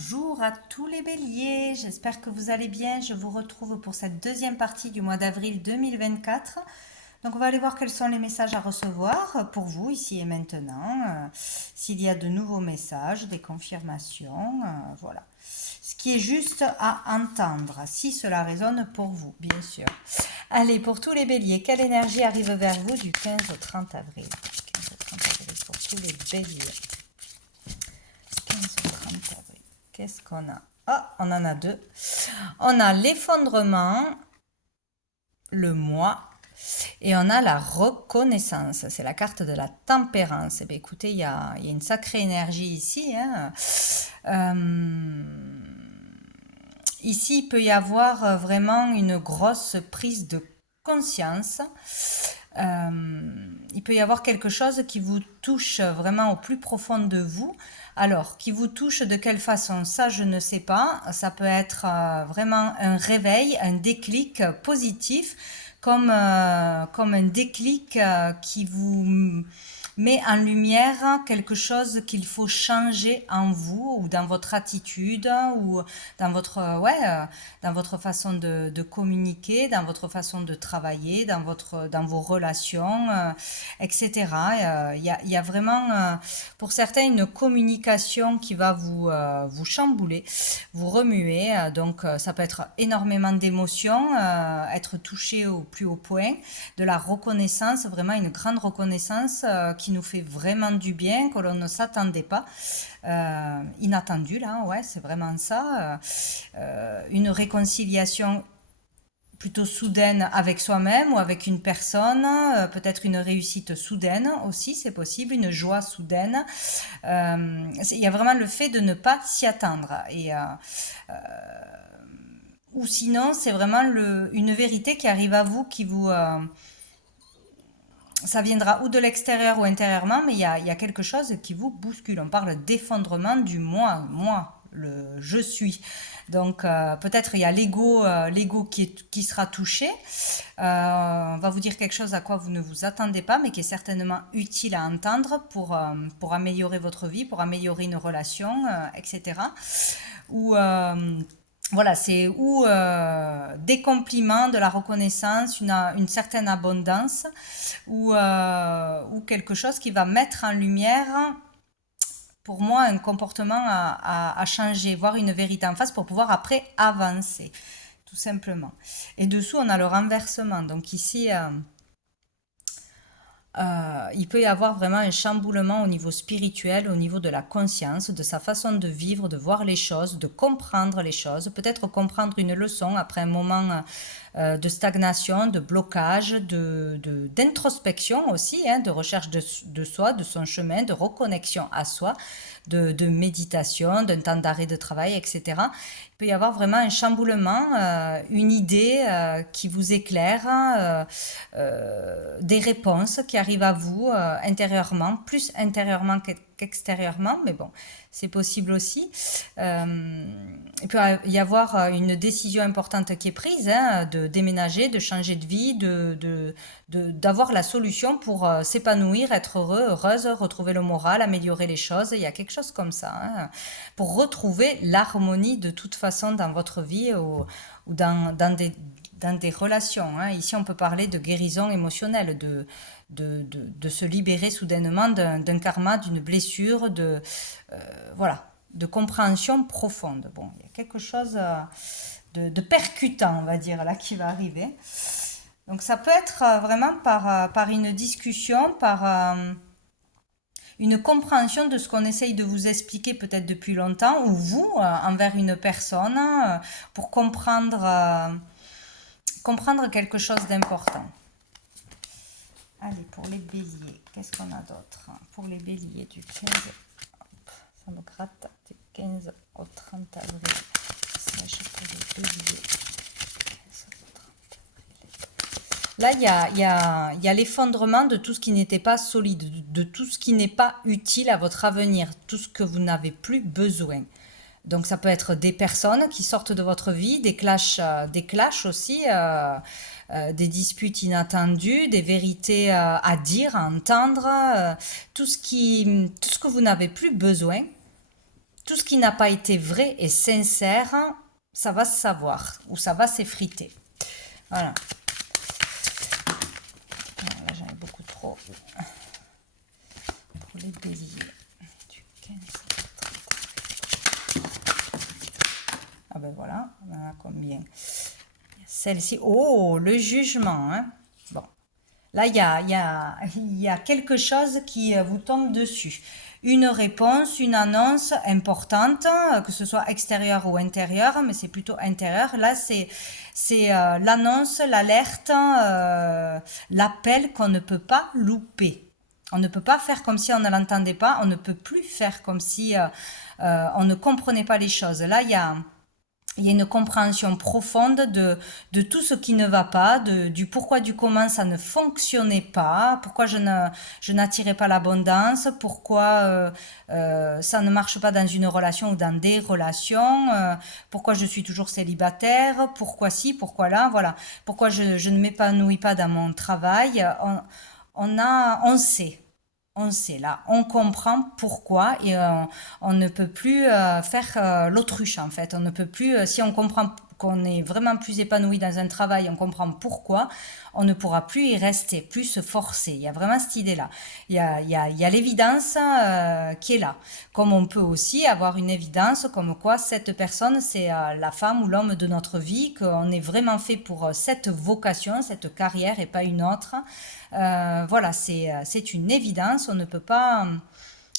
Bonjour à tous les béliers, j'espère que vous allez bien. Je vous retrouve pour cette deuxième partie du mois d'avril 2024. Donc on va aller voir quels sont les messages à recevoir pour vous ici et maintenant. S'il y a de nouveaux messages, des confirmations, voilà. Ce qui est juste à entendre, si cela résonne pour vous, bien sûr. Allez, pour tous les béliers, quelle énergie arrive vers vous du 15 au 30 avril? 15 au 30 avril pour tous les béliers. 15 au 30 avril. Qu'est-ce qu'on a? Ah, on en a deux. On a l'effondrement, le moi, et on a la reconnaissance. C'est la carte de la tempérance. Eh bien, écoutez, il y a une sacrée énergie ici. Hein. Ici, il peut y avoir vraiment une grosse prise de conscience. Il peut y avoir quelque chose qui vous touche vraiment au plus profond de vous. Alors, qui vous touche de quelle façon? Ça, je ne sais pas. Ça peut être vraiment un réveil, un déclic positif, comme un déclic qui vous met en lumière quelque chose qu'il faut changer en vous ou dans votre attitude ou dans dans votre façon de communiquer, dans votre façon de travailler, dans vos relations, etc. Il y a vraiment, pour certains, une communication qui va vous chambouler, vous remuer. Donc, ça peut être énormément d'émotions, être touché au plus haut point, de la reconnaissance, vraiment une grande reconnaissance qui nous fait vraiment du bien, que l'on ne s'attendait pas. Inattendu, là, ouais, c'est vraiment ça. Une réconciliation plutôt soudaine avec soi-même ou avec une personne, peut-être une réussite soudaine aussi, c'est possible, une joie soudaine. Il y a vraiment le fait de ne pas s'y attendre. Ou sinon, c'est vraiment une vérité qui arrive à vous, ça viendra ou de l'extérieur ou intérieurement, mais il y a quelque chose qui vous bouscule. On parle d'effondrement du moi, le je suis. Donc peut-être il y a l'ego qui sera touché. On va vous dire quelque chose à quoi vous ne vous attendez pas, mais qui est certainement utile à entendre pour améliorer votre vie, pour améliorer une relation, etc. Ou voilà, c'est ou des compliments, de la reconnaissance, une certaine abondance, ou quelque chose qui va mettre en lumière, pour moi, un comportement à changer, voir une vérité en face pour pouvoir après avancer, tout simplement. Et dessous, on a le renversement. Donc ici, il peut y avoir vraiment un chamboulement au niveau spirituel, au niveau de la conscience, de sa façon de vivre, de voir les choses, de comprendre les choses, peut-être comprendre une leçon après un moment de stagnation, de blocage, d'introspection aussi, hein, de recherche de soi, de son chemin, de reconnexion à soi, de méditation, d'un temps d'arrêt de travail, etc. Il peut y avoir vraiment un chamboulement, une idée qui vous éclaire, des réponses qui arrivent à vous intérieurement, plus intérieurement qu'extérieurement, mais bon, c'est possible aussi. Il peut y avoir une décision importante qui est prise, hein, de déménager, de changer de vie, d'avoir la solution pour s'épanouir, être heureux, heureuse, retrouver le moral, améliorer les choses. Il y a quelque chose comme ça, hein, pour retrouver l'harmonie de toute façon dans votre vie ou dans des relations. Hein. Ici, on peut parler de guérison émotionnelle, de se libérer soudainement d'un karma, d'une blessure, voilà, de compréhension profonde. Bon, il y a quelque chose de percutant, on va dire, là, qui va arriver. Donc, ça peut être vraiment par une discussion, par une compréhension de ce qu'on essaye de vous expliquer peut-être depuis longtemps, ou vous, envers une personne, pour comprendre quelque chose d'important. Allez, pour les béliers, qu'est-ce qu'on a d'autre? Pour les béliers du 15, hop, ça me gratte, du 15 au 30 avril. Message pour les béliers. 15 au 30 avril. Là, il y a l'effondrement de tout ce qui n'était pas solide, de tout ce qui n'est pas utile à votre avenir, tout ce que vous n'avez plus besoin. Donc ça peut être des personnes qui sortent de votre vie, des clashs aussi, des disputes inattendues, des vérités à dire, à entendre, tout ce que vous n'avez plus besoin, tout ce qui n'a pas été vrai et sincère, ça va se savoir ou ça va s'effriter. Voilà. Là, j'en ai beaucoup trop. Pour les béliers. Du 15. Ah ben voilà, on en a combien? Celle-ci, oh, le jugement. Hein. Bon, là, il y a quelque chose qui vous tombe dessus. Une réponse, une annonce importante, que ce soit extérieure ou intérieure, mais c'est plutôt intérieur. Là, c'est l'annonce, l'alerte, l'appel qu'on ne peut pas louper. On ne peut pas faire comme si on ne l'entendait pas, on ne peut plus faire comme si on ne comprenait pas les choses. Là, il y a une compréhension profonde de tout ce qui ne va pas, du pourquoi, du comment ça ne fonctionnait pas, pourquoi je n'attirais pas l'abondance, pourquoi ça ne marche pas dans une relation ou dans des relations, pourquoi je suis toujours célibataire, pourquoi ci, pourquoi là, voilà, pourquoi je ne m'épanouis pas dans mon travail. On sait. On sait là, on comprend pourquoi et on ne peut plus faire l'autruche en fait. On ne peut plus, si on comprend qu'on est vraiment plus épanoui dans un travail, on comprend pourquoi, on ne pourra plus y rester, plus se forcer. Il y a vraiment cette idée-là. Il y a l'évidence qui est là. Comme on peut aussi avoir une évidence comme quoi cette personne, c'est la femme ou l'homme de notre vie, qu'on est vraiment fait pour cette vocation, cette carrière et pas une autre. Voilà, c'est une évidence, on ne peut pas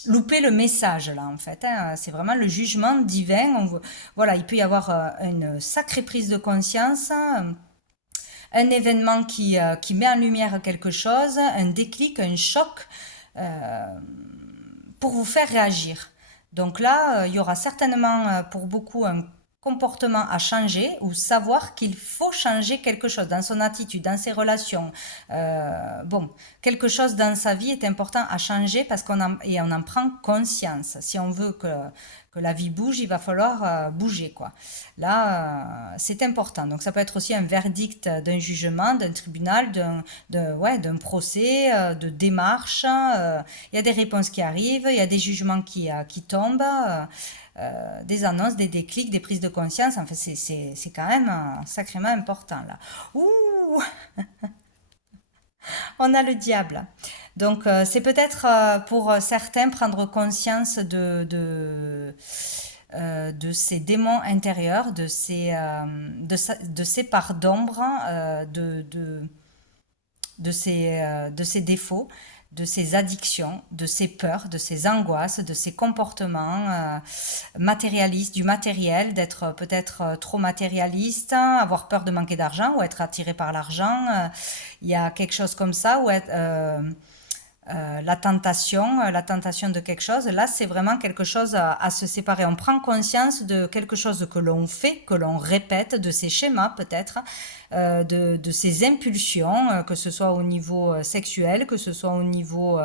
louper le message là en fait, hein. C'est vraiment le jugement divin. Voilà, il peut y avoir une sacrée prise de conscience, un événement qui met en lumière quelque chose, un déclic, un choc pour vous faire réagir. Donc là, il y aura certainement pour beaucoup un comportement à changer ou savoir qu'il faut changer quelque chose dans son attitude, dans ses relations. Bon, quelque chose dans sa vie est important à changer parce on en prend conscience. Si on veut que la vie bouge, il va falloir bouger, quoi. Là, c'est important. Donc ça peut être aussi un verdict d'un jugement, d'un tribunal, d'un procès, de démarche. Il y a des réponses qui arrivent, il y a des jugements qui tombent. Des annonces, des déclics, des prises de conscience. Enfin, c'est quand même sacrément important là. Ouh, on a le diable. Donc, c'est peut-être pour certains prendre conscience de ces démons intérieurs, de ces parts d'ombre, de ces défauts, de ces addictions, de ces peurs, de ces angoisses, de ces comportements matérialistes, du matériel, d'être peut-être trop matérialiste, avoir peur de manquer d'argent ou être attiré par l'argent. Il y a quelque chose comme ça, ou être, la tentation de quelque chose, là c'est vraiment quelque chose à se séparer. On prend conscience de quelque chose que l'on fait, que l'on répète, de ses schémas peut-être, de ses impulsions, que ce soit au niveau sexuel, que ce soit au niveau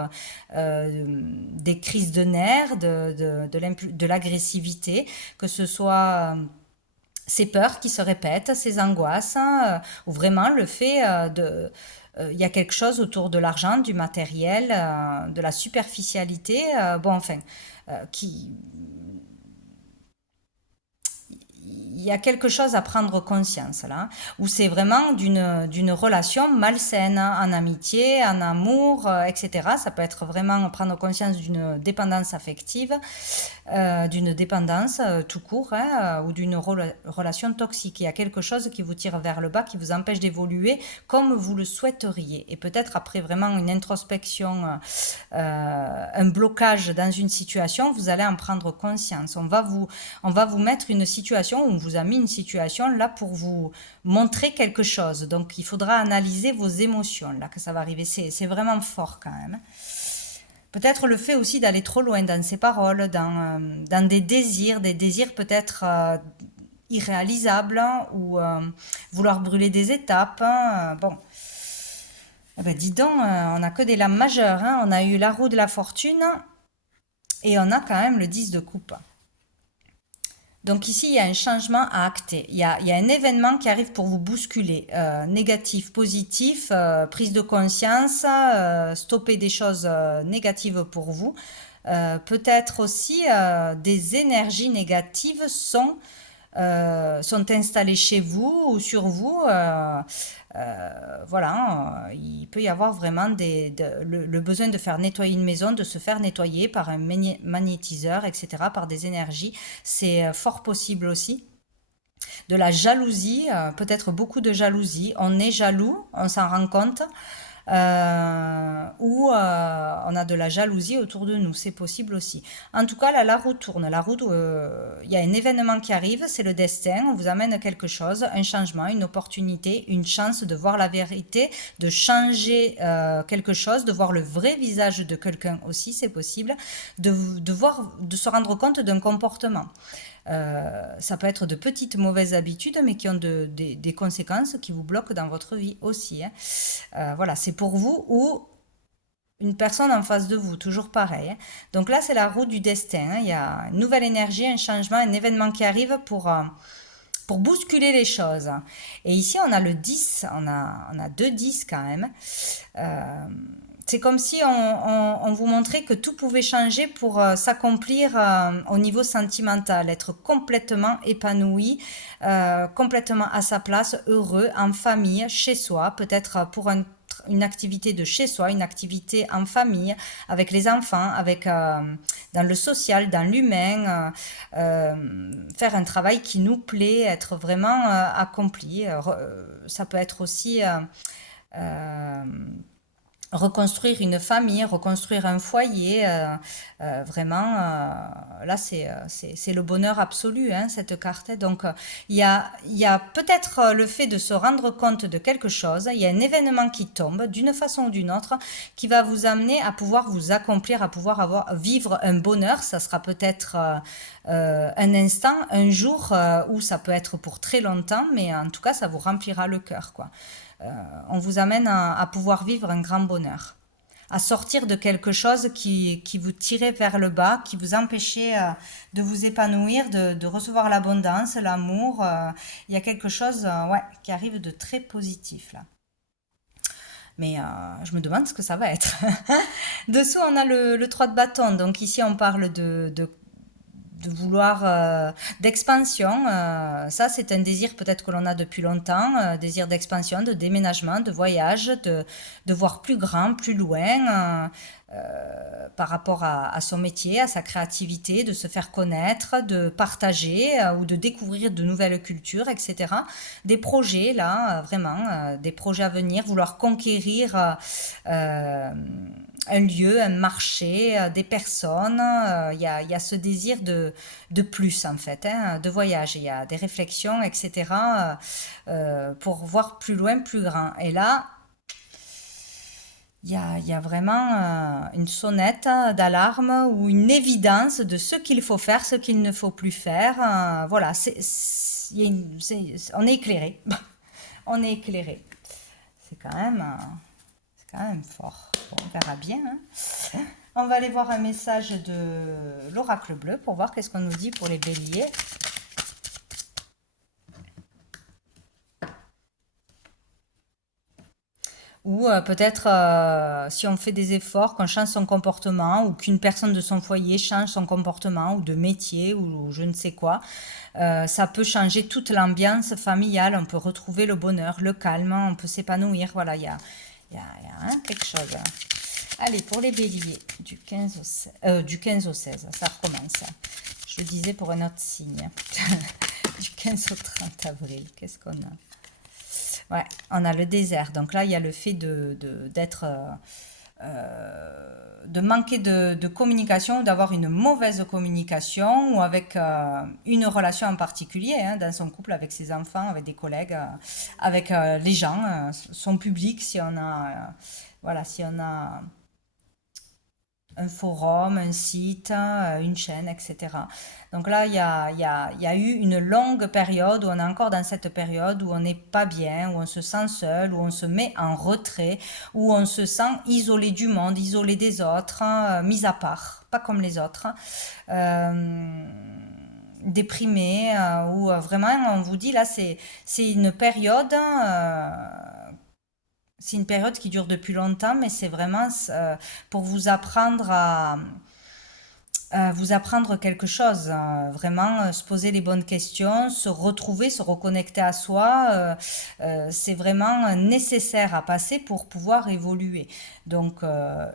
des crises de nerfs, de l'agressivité, que ce soit ces peurs qui se répètent, ces angoisses, ou vraiment le fait il y a quelque chose autour de l'argent, du matériel, de la superficialité, bon enfin, qui, il y a quelque chose à prendre conscience là, où c'est vraiment d'une relation malsaine, hein, en amitié, en amour, etc. Ça peut être vraiment prendre conscience d'une dépendance affective, d'une dépendance tout court, hein, ou d'une relation toxique. Il y a quelque chose qui vous tire vers le bas, qui vous empêche d'évoluer comme vous le souhaiteriez. Et peut-être après vraiment une introspection, un blocage dans une situation, vous allez en prendre conscience. On va vous mettre une situation, on vous a mis une situation là pour vous montrer quelque chose. Donc il faudra analyser vos émotions là que ça va arriver. C'est vraiment fort quand même. Peut-être le fait aussi d'aller trop loin dans ses paroles, dans des désirs peut-être irréalisables, hein, ou vouloir brûler des étapes. Hein, bon, eh ben, dis donc, on n'a que des lames majeures. Hein. On a eu la roue de la fortune et on a quand même le 10 de coupe. Donc ici, il y a un changement à acter. Il y a un événement qui arrive pour vous bousculer. Négatif, positif, prise de conscience, stopper des choses négatives pour vous. Peut-être aussi des énergies négatives sont installées chez vous ou sur vous. Voilà, il peut y avoir vraiment le besoin de faire nettoyer une maison, de se faire nettoyer par un magnétiseur, etc., par des énergies. C'est fort possible aussi. De la jalousie, peut-être beaucoup de jalousie. On est jaloux, on s'en rend compte, ou on a de la jalousie autour de nous, c'est possible aussi. En tout cas, là, la roue tourne. La roue, il y a un événement qui arrive, c'est le destin. On vous amène quelque chose, un changement, une opportunité, une chance de voir la vérité, de changer quelque chose, de voir le vrai visage de quelqu'un aussi, c'est possible, de se rendre compte d'un comportement. Ça peut être de petites mauvaises habitudes, mais qui ont des conséquences qui vous bloquent dans votre vie aussi, hein. Voilà, c'est pour vous ou une personne en face de vous, toujours pareil, hein. Donc là, c'est la roue du destin, hein. Il y a une nouvelle énergie, un changement, un événement qui arrive pour bousculer les choses. Et ici, on a le 10, on a deux 10 quand même. Euh, c'est comme si on vous montrait que tout pouvait changer pour s'accomplir au niveau sentimental, être complètement épanoui, complètement à sa place, heureux, en famille, chez soi, peut-être pour une activité de chez soi, une activité en famille, avec les enfants, dans le social, dans l'humain, faire un travail qui nous plaît, être vraiment accompli. Ça peut être aussi euh, reconstruire une famille, reconstruire un foyer, vraiment, là, c'est le bonheur absolu, hein, cette carte. Donc, il y a peut-être le fait de se rendre compte de quelque chose, il y a un événement qui tombe d'une façon ou d'une autre qui va vous amener à pouvoir vous accomplir, à pouvoir vivre un bonheur. Ça sera peut-être un instant, un jour, ou ça peut être pour très longtemps, mais en tout cas, ça vous remplira le cœur, quoi. On vous amène à pouvoir vivre un grand bonheur, à sortir de quelque chose qui vous tirait vers le bas, qui vous empêchait de vous épanouir, de recevoir l'abondance, l'amour. Il y a quelque chose ouais, qui arrive de très positif là. Mais je me demande ce que ça va être. Dessous, on a le 3 de bâton. Donc ici, on parle de vouloir d'expansion. Ça, c'est un désir peut-être que l'on a depuis longtemps, désir d'expansion, de déménagement, de voyage, de voir plus grand, plus loin. Par rapport à son métier, à sa créativité, de se faire connaître, de partager ou de découvrir de nouvelles cultures, etc. Des projets, là, vraiment, des projets à venir, vouloir conquérir un lieu, un marché, des personnes. Il y a ce désir de plus, en fait, hein, de voyage. Il y a des réflexions, etc., pour voir plus loin, plus grand. Et là, il y a vraiment une sonnette d'alarme ou une évidence de ce qu'il faut faire, ce qu'il ne faut plus faire. Voilà, on est éclairé. On est éclairé. C'est quand même, c'est quand même fort. Bon, on verra bien, hein. On va aller voir un message de l'oracle bleu pour voir qu'est-ce qu'on nous dit pour les béliers. Ou peut-être si on fait des efforts, qu'on change son comportement, ou qu'une personne de son foyer change son comportement, ou de métier, ou je ne sais quoi, ça peut changer toute l'ambiance familiale. On peut retrouver le bonheur, le calme, on peut s'épanouir. Voilà, il y a, hein, quelque chose. Allez, pour les béliers, du 15 au 16, ça recommence. Je le disais pour un autre signe. Du 15 au 30 avril, qu'est-ce qu'on a? Ouais, on a le désert. Donc là, il y a le fait d'être, de manquer de communication ou d'avoir une mauvaise communication ou avec une relation en particulier, hein, dans son couple, avec ses enfants, avec des collègues, avec les gens, son public, si on a, voilà, si on a un forum, un site, une chaîne, etc. Donc là, il y a eu une longue période où on est encore dans cette période où on n'est pas bien, où on se sent seul, où on se met en retrait, où on se sent isolé du monde, isolé des autres, mis à part, pas comme les autres. Euh, Déprimé, où vraiment on vous dit là c'est une période c'est une période qui dure depuis longtemps, mais c'est vraiment pour vous apprendre vous apprendre quelque chose, vraiment se poser les bonnes questions, se retrouver, se reconnecter à soi, c'est vraiment nécessaire à passer pour pouvoir évoluer. Donc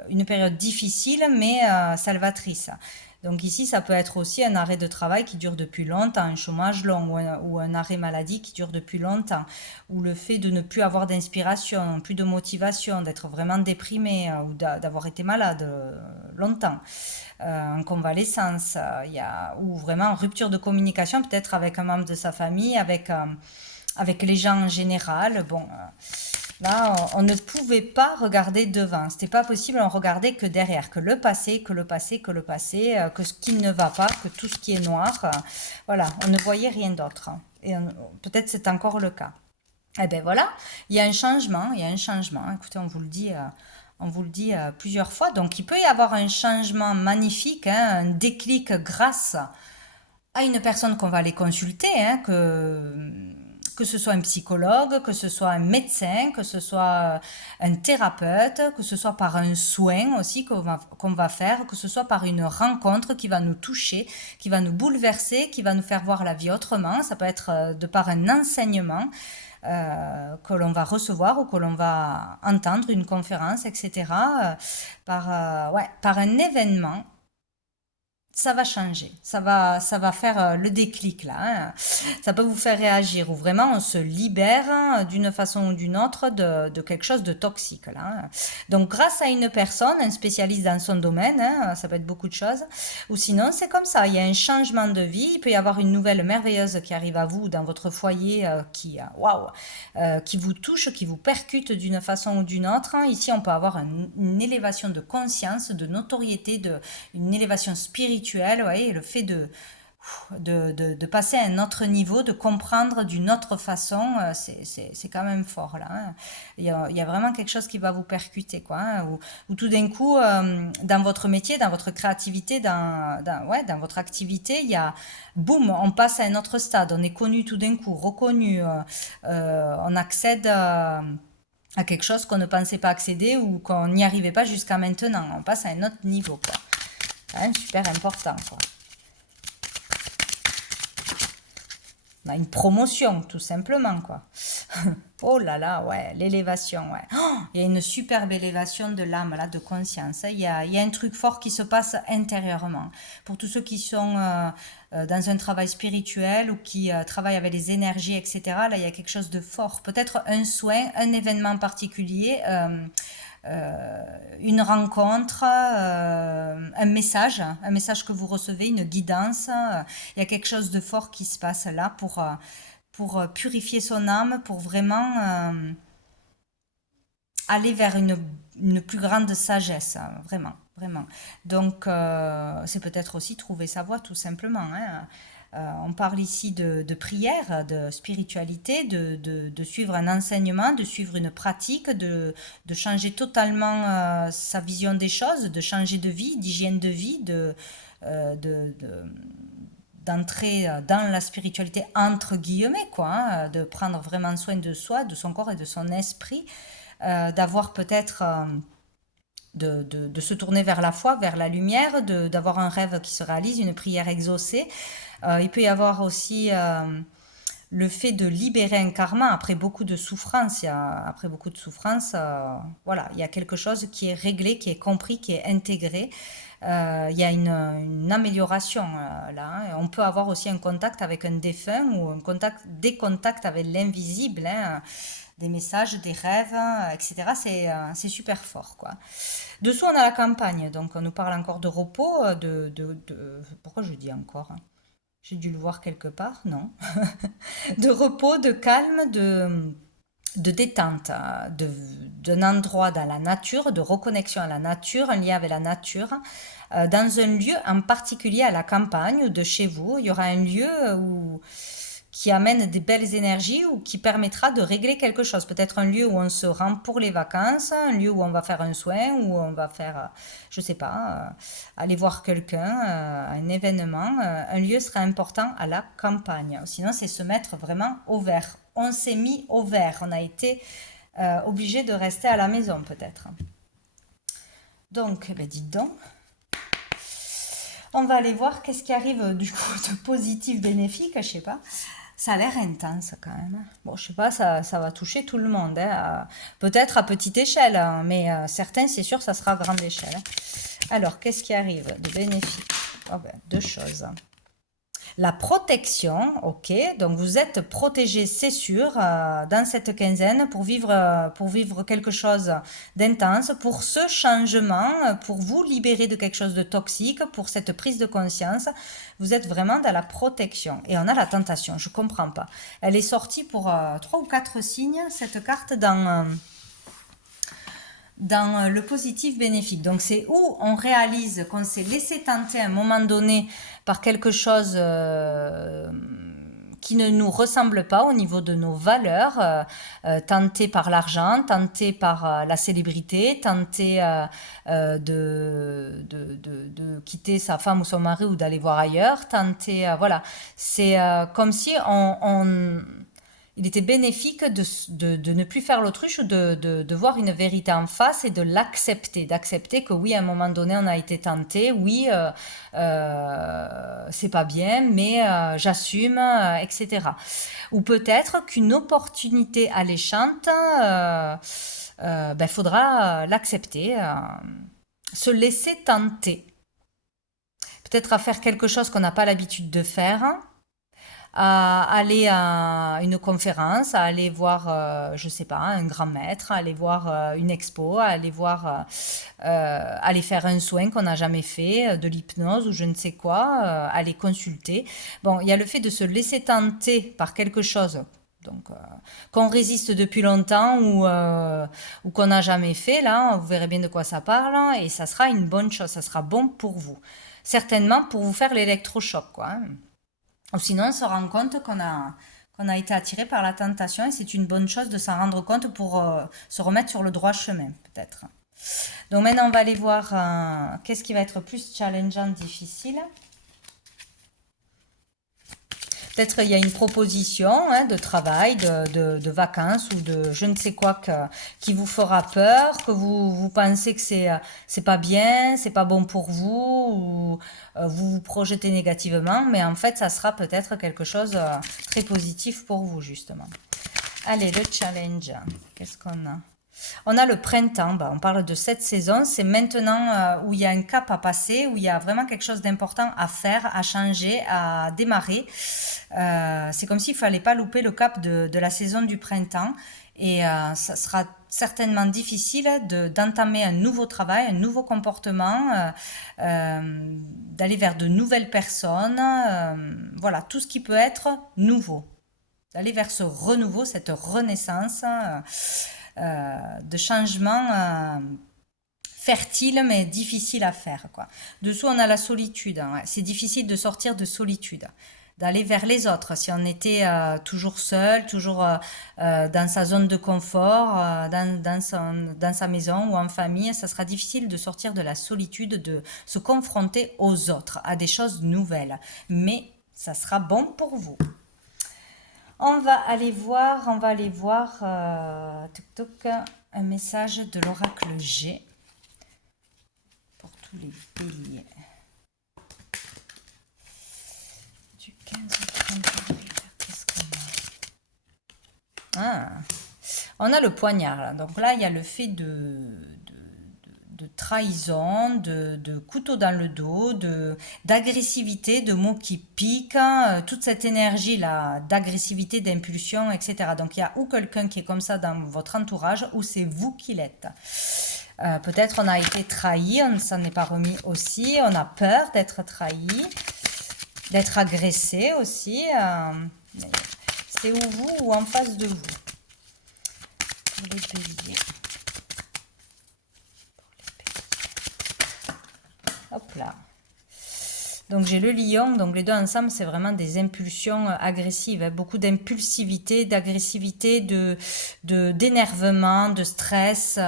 une période difficile mais salvatrice. Donc ici, ça peut être aussi un arrêt de travail qui dure depuis longtemps, un chômage long ou un arrêt maladie qui dure depuis longtemps, ou le fait de ne plus avoir d'inspiration, plus de motivation, d'être vraiment déprimé ou d'avoir été malade longtemps, en convalescence, ou vraiment en rupture de communication peut-être avec un membre de sa famille, avec les gens en général. Bon, là, on ne pouvait pas regarder devant. C'était pas possible, on regardait que derrière, que le passé, que le passé, que le passé, que ce qui ne va pas, que tout ce qui est noir. Voilà, on ne voyait rien d'autre. Et peut-être c'est encore le cas. Eh ben voilà, il y a un changement, il y a un changement. Écoutez, on vous le dit plusieurs fois. Donc, il peut y avoir un changement magnifique, hein, un déclic grâce à une personne qu'on va aller consulter, hein, que ce soit un psychologue, que ce soit un médecin, que ce soit un thérapeute, que ce soit par un soin aussi qu'on va faire, que ce soit par une rencontre qui va nous toucher, qui va nous bouleverser, qui va nous faire voir la vie autrement. Ça peut être de par un enseignement que l'on va recevoir ou que l'on va entendre, une conférence, etc., par un événement. Ça va changer, ça va faire le déclic là, hein. Ça peut vous faire réagir ou vraiment on se libère d'une façon ou d'une autre de quelque chose de toxique là, hein. Donc grâce à une personne, un spécialiste dans son domaine, hein, ça peut être beaucoup de choses, ou sinon c'est comme ça, il y a un changement de vie, il peut y avoir une nouvelle merveilleuse qui arrive à vous dans votre foyer waouh, qui vous touche, qui vous percute d'une façon ou d'une autre. Ici on peut avoir une élévation de conscience, de notoriété, une élévation spirituelle, ouais, et le fait de passer à un autre niveau, de comprendre d'une autre façon, c'est quand même fort là, hein. Il y a vraiment quelque chose qui va vous percuter, quoi, hein, où tout d'un coup, dans votre métier, dans votre créativité, ouais, dans votre activité, il y a, boum, on passe à un autre stade, on est connu tout d'un coup, reconnu, on accède à quelque chose qu'on ne pensait pas accéder ou qu'on n'y arrivait pas jusqu'à maintenant. On passe à un autre niveau, quoi. Hein, super important, quoi. On a une promotion, tout simplement, quoi. Oh là là, ouais, l'élévation, ouais. Oh, il y a une superbe élévation de l'âme, là, de conscience, hein. Il y a un truc fort qui se passe intérieurement. Pour tous ceux qui sont dans un travail spirituel ou qui travaillent avec les énergies, etc., là, il y a quelque chose de fort. Peut-être un soin, un événement particulier, une rencontre, un message que vous recevez, une guidance. Il y a quelque chose de fort qui se passe là pour purifier son âme, pour vraiment aller vers une plus grande sagesse, hein, vraiment, vraiment. Donc, c'est peut-être aussi trouver sa voie, tout simplement, hein. On parle ici de prière, de spiritualité, de suivre un enseignement, de suivre une pratique, de changer totalement sa vision des choses, de changer de vie, d'hygiène de vie, d'entrer dans la spiritualité entre guillemets, quoi, hein, de prendre vraiment soin de soi, de son corps et de son esprit, d'avoir peut-être de se tourner vers la foi, vers la lumière, d'avoir un rêve qui se réalise, une prière exaucée. Il peut y avoir aussi le fait de libérer un karma après beaucoup de souffrance. Après beaucoup de souffrance, voilà, il y a quelque chose qui est réglé, qui est compris, qui est intégré. Il y a une amélioration là, hein. On peut avoir aussi un contact avec un défunt ou des contacts avec l'invisible, hein, des messages, des rêves, etc. C'est super fort, quoi. Dessous, on a la campagne, donc on nous parle encore de repos, pourquoi je dis encore, hein. J'ai dû le voir quelque part, non? De repos, de calme, de détente, d'un endroit dans la nature, de reconnexion à la nature, un lien avec la nature, dans un lieu en particulier à la campagne ou de chez vous. Il y aura un lieu qui amène des belles énergies ou qui permettra de régler quelque chose. Peut-être un lieu où on se rend pour les vacances, un lieu où on va faire un soin, où on va faire, je sais pas, aller voir quelqu'un, un événement. Un lieu sera important à la campagne. Sinon, c'est se mettre vraiment au vert. On s'est mis au vert. On a été obligé de rester à la maison, peut-être. Donc, ben dites donc. On va aller voir qu'est-ce qui arrive du coup de positif, bénéfique, je sais pas. Ça a l'air intense quand même. Bon, je sais pas, ça va toucher tout le monde, hein, peut-être à petite échelle, hein, mais certains, c'est sûr, ça sera à grande échelle, hein. Alors, qu'est-ce qui arrive de bénéfique? Oh ben, deux choses. La protection, ok, donc vous êtes protégé, c'est sûr, dans cette quinzaine pour vivre quelque chose d'intense, pour ce changement, pour vous libérer de quelque chose de toxique, pour cette prise de conscience. Vous êtes vraiment dans la protection. Et on a la tentation, je comprends pas. Elle est sortie pour 3 ou 4 signes, cette carte dans le positif bénéfique. Donc c'est où on réalise qu'on s'est laissé tenter à un moment donné par quelque chose qui ne nous ressemble pas au niveau de nos valeurs, tenté par l'argent, tenté par la célébrité, tenté de quitter sa femme ou son mari ou d'aller voir ailleurs, tenté, voilà. C'est comme si il était bénéfique de ne plus faire l'autruche ou de voir une vérité en face et de l'accepter, d'accepter que oui, à un moment donné, on a été tenté, oui, c'est pas bien, mais j'assume, etc. Ou peut-être qu'une opportunité alléchante, ben, faudra l'accepter, se laisser tenter. Peut-être à faire quelque chose qu'on n'a pas l'habitude de faire, à aller à une conférence, à aller voir, je sais pas, un grand maître, à aller voir une expo, à aller voir, aller faire un soin qu'on n'a jamais fait, de l'hypnose ou je ne sais quoi, aller consulter. Bon, il y a le fait de se laisser tenter par quelque chose. Donc, qu'on résiste depuis longtemps ou qu'on n'a jamais fait, là, vous verrez bien de quoi ça parle, et ça sera une bonne chose, ça sera bon pour vous. Certainement pour vous faire l'électrochoc, quoi, hein. Ou sinon, on se rend compte qu'on a été attiré par la tentation et c'est une bonne chose de s'en rendre compte pour se remettre sur le droit chemin, peut-être. Donc maintenant, on va aller voir qu'est-ce qui va être plus challengeant, difficile. Peut-être il y a une proposition, hein, de travail, de vacances ou de je ne sais quoi qui vous fera peur, que vous pensez que c'est pas bien, c'est pas bon pour vous, ou vous vous projetez négativement, mais en fait, ça sera peut-être quelque chose très positif pour vous, justement. Allez, le challenge. Qu'est-ce qu'on a? On a le printemps, bah, on parle de cette saison, c'est maintenant où il y a un cap à passer, où il y a vraiment quelque chose d'important à faire, à changer, à démarrer. C'est comme s'il ne fallait pas louper le cap de la saison du printemps et ça sera certainement difficile d'entamer un nouveau travail, un nouveau comportement, d'aller vers de nouvelles personnes, voilà, tout ce qui peut être nouveau, d'aller vers ce renouveau, cette renaissance, de changement fertile mais difficile à faire, quoi. Dessous, on a la solitude, hein, ouais. C'est difficile de sortir de solitude, d'aller vers les autres. Si on était toujours seul, toujours dans sa zone de confort, dans sa maison ou en famille, ça sera difficile de sortir de la solitude, de se confronter aux autres, à des choses nouvelles. Mais ça sera bon pour vous. On va aller voir, tuk tuk, un message de l'oracle G pour tous les béliers. Du 15 au 30 avril, qu'est-ce qu'on a? Ah, on a le poignard là. Donc là, il y a le fait de trahison, de couteau dans le dos, d'agressivité, de mots qui piquent, hein, toute cette énergie-là d'agressivité, d'impulsion, etc. Donc il y a ou quelqu'un qui est comme ça dans votre entourage, ou c'est vous qui l'êtes. Peut-être on a été trahi, on ne s'en est pas remis aussi, on a peur d'être trahi, d'être agressé aussi. C'est ou vous ou en face de vous. Pour les béliers. Hop là. Donc j'ai le lion, donc les deux ensemble, c'est vraiment des impulsions agressives, hein, beaucoup d'impulsivité, d'agressivité, d'énervement, de stress,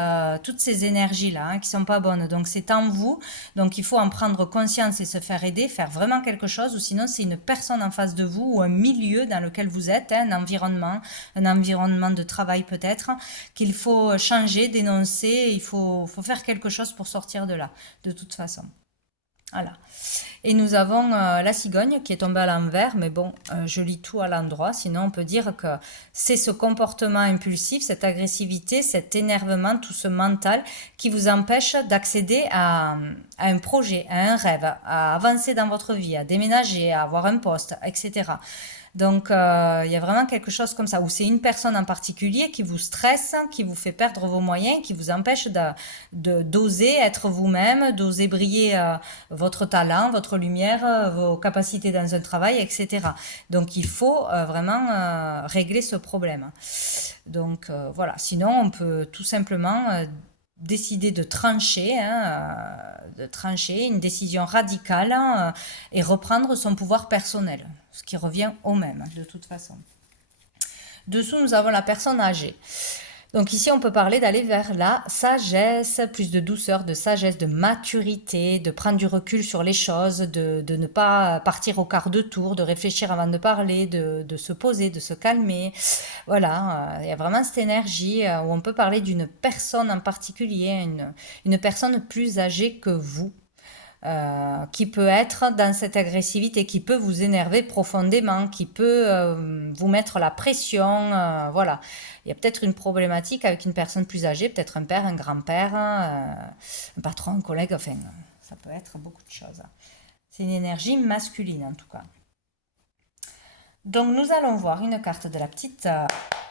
toutes ces énergies-là, hein, qui sont pas bonnes. Donc c'est en vous, donc il faut en prendre conscience et se faire aider, faire vraiment quelque chose, ou sinon c'est une personne en face de vous ou un milieu dans lequel vous êtes, hein, un environnement de travail peut-être, qu'il faut changer, dénoncer, il faut faire quelque chose pour sortir de là, de toute façon. Voilà. Et nous avons la cigogne qui est tombée à l'envers, mais bon, je lis tout à l'endroit, sinon on peut dire que c'est ce comportement impulsif, cette agressivité, cet énervement, tout ce mental qui vous empêche d'accéder à un projet, à un rêve, à avancer dans votre vie, à déménager, à avoir un poste, etc. Donc, il y a vraiment quelque chose comme ça, où c'est une personne en particulier qui vous stresse, qui vous fait perdre vos moyens, qui vous empêche d'oser être vous-même, d'oser briller votre talent, votre lumière, vos capacités dans un travail, etc. Donc, il faut vraiment régler ce problème. Donc, voilà. Sinon, on peut tout simplement décider de trancher une décision radicale et reprendre son pouvoir personnel, ce qui revient au même de toute façon. Dessous, nous avons la personne âgée. Donc ici, on peut parler d'aller vers la sagesse, plus de douceur, de sagesse, de maturité, de prendre du recul sur les choses, de ne pas partir au quart de tour, de réfléchir avant de parler, de se poser, de se calmer. Voilà, il y a vraiment cette énergie où on peut parler d'une personne en particulier, une personne plus âgée que vous, qui peut être dans cette agressivité, qui peut vous énerver profondément, qui peut vous mettre la pression. Voilà. Il y a peut-être une problématique avec une personne plus âgée, peut-être un père, un grand-père, un patron, un collègue, enfin, ça peut être beaucoup de choses. C'est une énergie masculine en tout cas. Donc nous allons voir une carte de la petite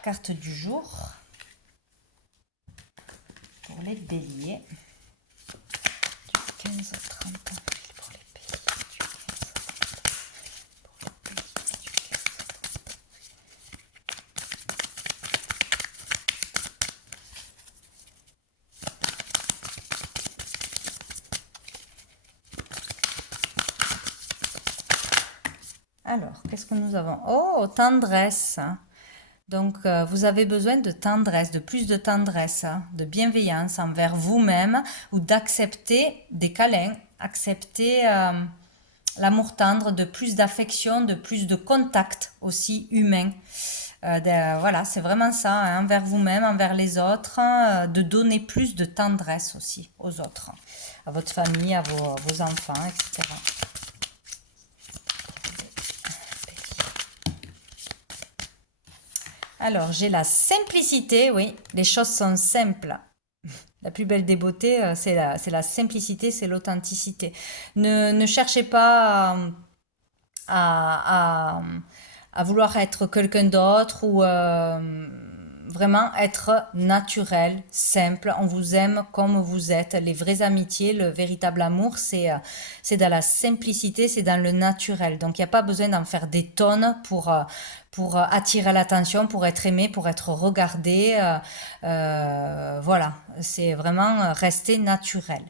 carte du jour pour les béliers. 15 au 30 avril pour les béliers. Du 15 au 30 pour les béliers. Du 15 au 30 avril. Alors, qu'est-ce que nous avons? Oh, tendresse. Donc, vous avez besoin de tendresse, de plus de tendresse, de bienveillance envers vous-même ou d'accepter des câlins, accepter l'amour tendre, de plus d'affection, de plus de contact aussi humain. Voilà, c'est vraiment ça, hein, envers vous-même, envers les autres, de donner plus de tendresse aussi aux autres, à votre famille, à vos enfants, etc. Alors, j'ai la simplicité, oui, les choses sont simples. La plus belle des beautés, c'est la simplicité, c'est l'authenticité. Ne cherchez pas à, à- à vouloir être quelqu'un d'autre ou vraiment être naturel, simple. On vous aime comme vous êtes. Les vraies amitiés, le véritable amour, c'est dans la simplicité, c'est dans le naturel. Donc il n'y a pas besoin d'en faire des tonnes pour attirer l'attention, pour être aimé, pour être regardé. Voilà, c'est vraiment rester naturel.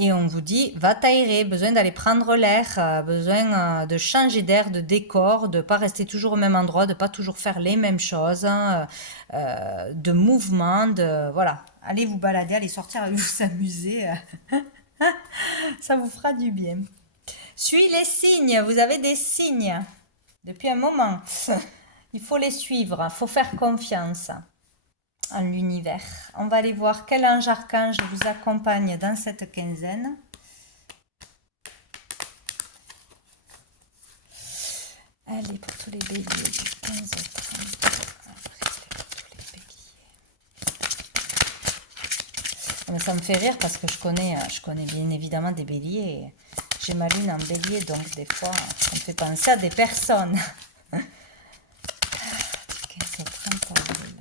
Et on vous dit, va t'aérer, besoin d'aller prendre l'air, besoin de changer d'air, de décor, de pas rester toujours au même endroit, de pas toujours faire les mêmes choses, hein, de mouvement, de voilà. Allez vous balader, allez sortir, allez vous amuser, ça vous fera du bien. Suis les signes, vous avez des signes depuis un moment. Il faut les suivre, il faut faire confiance en l'univers. On va aller voir quel ange archange vous accompagne dans cette quinzaine. Allez, pour tous les béliers, du 15 au 30 avril, pour tous les béliers. Mais ça me fait rire parce que je connais bien évidemment des béliers. J'ai ma lune en bélier, donc des fois, ça me fait penser à des personnes. Du 15 au 30 avril.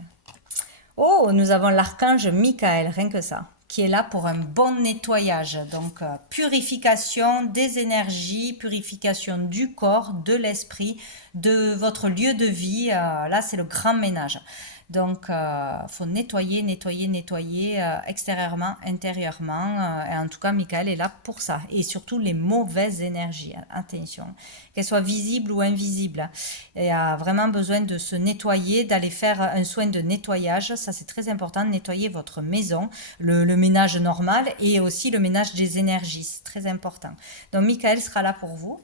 Oh, nous avons l'archange Michael, rien que ça, qui est là pour un bon nettoyage. Donc, purification des énergies, purification du corps, de l'esprit, de votre lieu de vie. Là, c'est le grand ménage. Donc, faut nettoyer, nettoyer, nettoyer extérieurement, intérieurement. Et en tout cas, Michael est là pour ça. Et surtout, les mauvaises énergies. Attention, qu'elles soient visibles ou invisibles. Il y a vraiment besoin de se nettoyer, d'aller faire un soin de nettoyage. Ça, c'est très important, de nettoyer votre maison, le ménage normal et aussi le ménage des énergies. C'est très important. Donc, Michael sera là pour vous.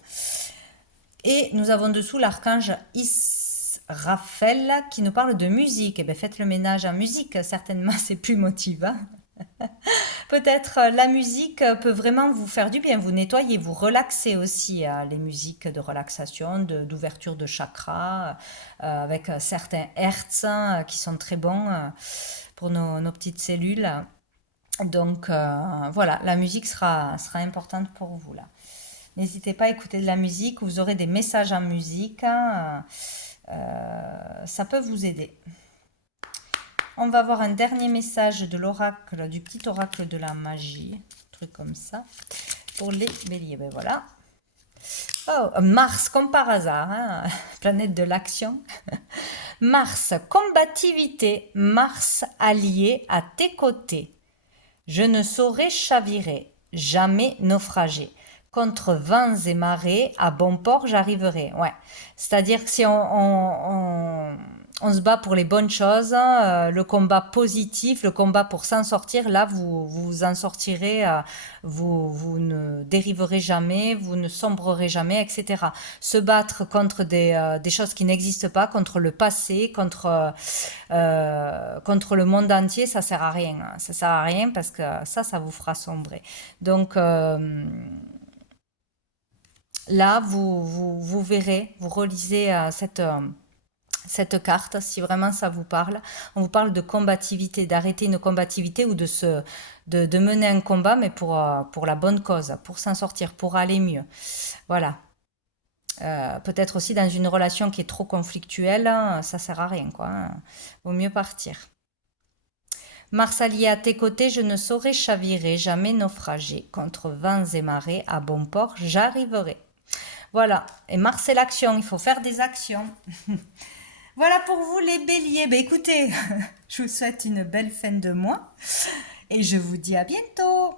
Et nous avons dessous l'archange Israfel qui nous parle de musique. Eh bien, faites le ménage en musique, certainement c'est plus motivant. Peut-être la musique peut vraiment vous faire du bien, vous nettoyer, vous relaxer aussi. Les musiques de relaxation, d'ouverture de chakra, avec certains hertz qui sont très bons pour nos petites cellules. Donc voilà, la musique sera importante pour vous là. N'hésitez pas à écouter de la musique, vous aurez des messages en musique, hein, ça peut vous aider. On va voir un dernier message de l'oracle, du petit oracle de la magie, truc comme ça, pour les béliers. Ben voilà. Oh, Mars, comme par hasard, hein, planète de l'action. Mars, combativité, Mars allié à tes côtés. Je ne saurais chavirer, jamais naufrager. Contre vents et marées, à bon port j'arriverai. Ouais. C'est-à-dire que si on se bat pour les bonnes choses, le combat positif, le combat pour s'en sortir, là, vous en sortirez, vous ne dériverez jamais, vous ne sombrerez jamais, etc. Se battre contre des choses qui n'existent pas, contre le passé, contre le monde entier, ça sert à rien. Ça sert à rien parce que ça vous fera sombrer. Donc là, vous verrez, vous relisez cette carte, si vraiment ça vous parle. On vous parle de combativité, d'arrêter une combativité ou de mener un combat, mais pour la bonne cause, pour s'en sortir, pour aller mieux. Voilà. Peut-être aussi dans une relation qui est trop conflictuelle, ça sert à rien, quoi, hein. Vaut mieux partir. Mars allié à tes côtés, je ne saurais chavirer, jamais naufrager. Contre vents et marées, à bon port, j'arriverai. Voilà. Et Mars, c'est l'action. Il faut faire des actions. Voilà pour vous, les béliers. Ben, écoutez, je vous souhaite une belle fin de mois et je vous dis à bientôt.